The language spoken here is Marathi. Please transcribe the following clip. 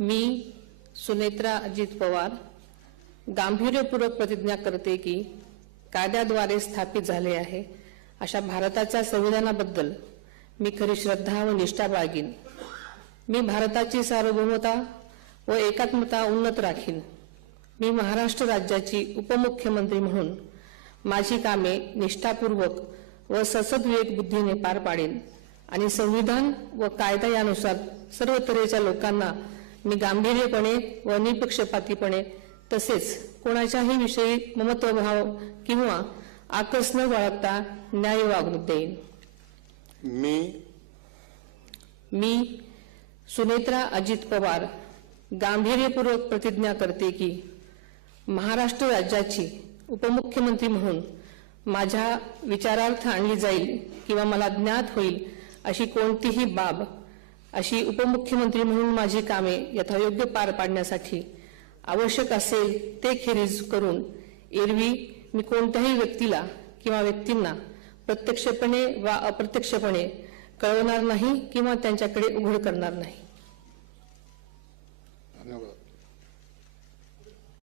मी सुनेत्रा अजित पवार गांभीर्यपूर्वक प्रतिज्ञा करते की कायद्याद्वारे स्थापित झाले आहे अशा भारताच्या संविधानाबद्दल मी खरी श्रद्धा व निष्ठा बाळगीन। मी भारताची सार्वभौमता व एकात्मता उन्नत राखीन। मी महाराष्ट्र राज्याची उपमुख्यमंत्री म्हणून माझी कामे निष्ठापूर्वक व ससद्विवेक बुद्धीने पार पाडेन आणि संविधान व कायदा यानुसार सर्व तऱ्हेच्या लोकांना मी गांभीर्यपणे व निपक्षपातीपणे तसेच कोणाच्याही विषयी ममत्वभाव किंवा आकस न बाळगता न्याय वागणूक देईन। मी सुनेत्रा अजित पवार गांभीर्यपूर्वक प्रतिज्ञा करते की महाराष्ट्र राज्याची उपमुख्यमंत्री म्हणून माझ्या विचारार्थ आणली जाईल किंवा मला ज्ञात होईल अशी कोणतीही बाब अशी उपमुख्यमंत्री म्हणून माझी कामे यथायोग्य पार पाडण्यासाठी आवश्यक असेल ते खेरीज करून एरवी मी कोणत्याही व्यक्तीला किंवा व्यक्तींना प्रत्यक्षपणे वा अप्रत्यक्षपणे कळवणार नाही किंवा त्यांच्याकडे उघड करणार नाही।